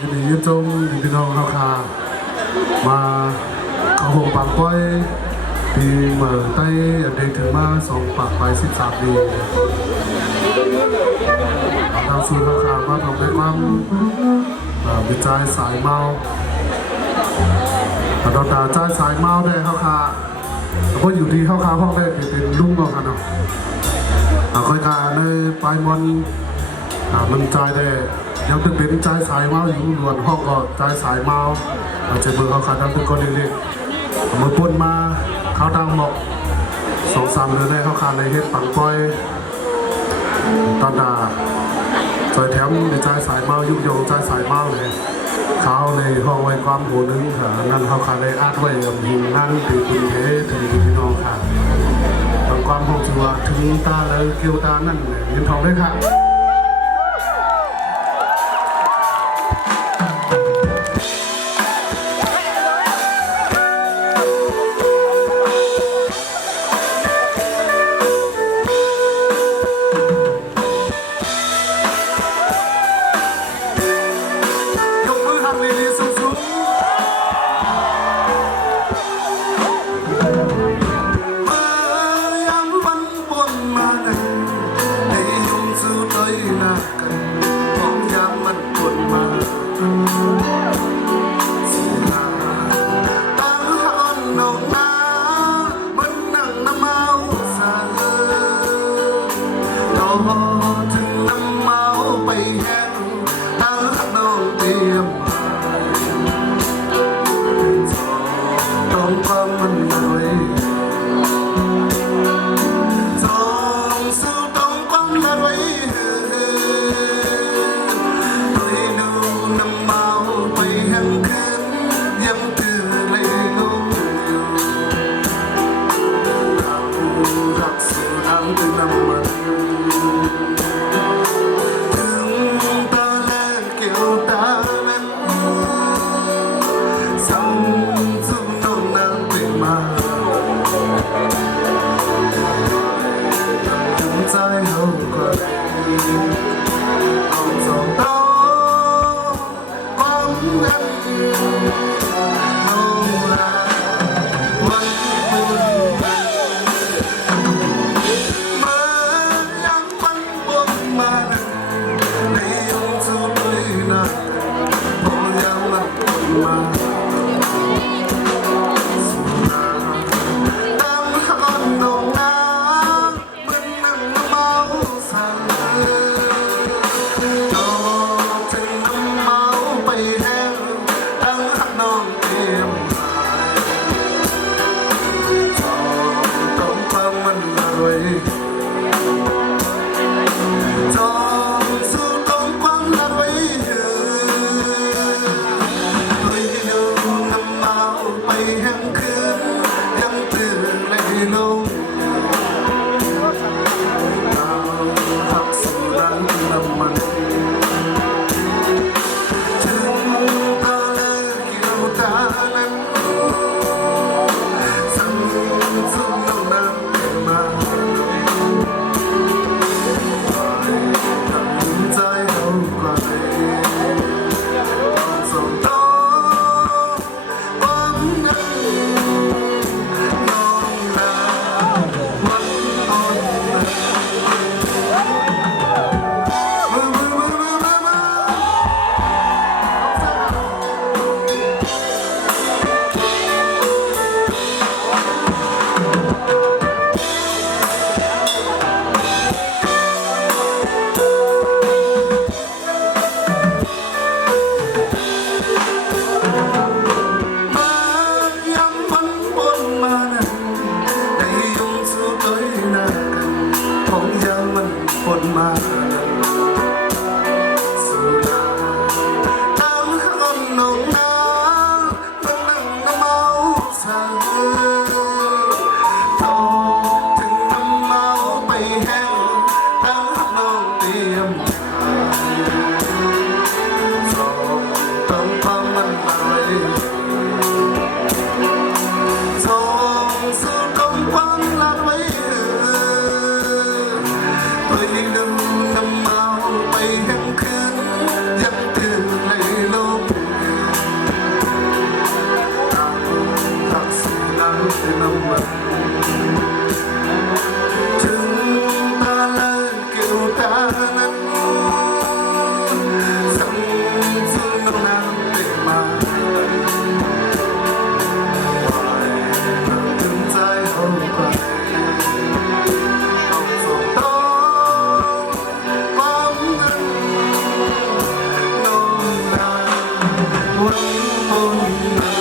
ยินดียินจงพี่น้องเราค่ะมาเขาหงปากป้อยปีเมื่อใต้เด็กถึงมาส่งปากไป13 ปีทางสูตรเราค่ะมาทำได้ความวิจัยสายเมาเราตาใจสายเมาได้เขาค่ะเพราะอยู่ที่เขาค่ะห้องได้เป็นลุงเราค่ะเนาะค่อยการในปลายมันมันใจได้ยังเป็นใจสายเมาอยู่ล้วนห้องก็ใจสายเมาเจ็บมือเขาขาดน้ำเป็นก้อนเล็กๆมือปุ่นมาเขาดังหมก2-3 เดือนได้เขาขาดในเฮ็ดปังป้อยตอนดาจอยแถมในใจสายเมายุบโยงใจสายเมาเลยเขาในห้องไว้ความหูนึงค่ะนั่นเขาขาดในอาร์ตไว้กับหินนั่งตีปืนเทถึงพี่น้องค่ะบางความห้องชัวถึงตาแล้วเกี่ยวตานั่นเงินทองได้ค่ะเ น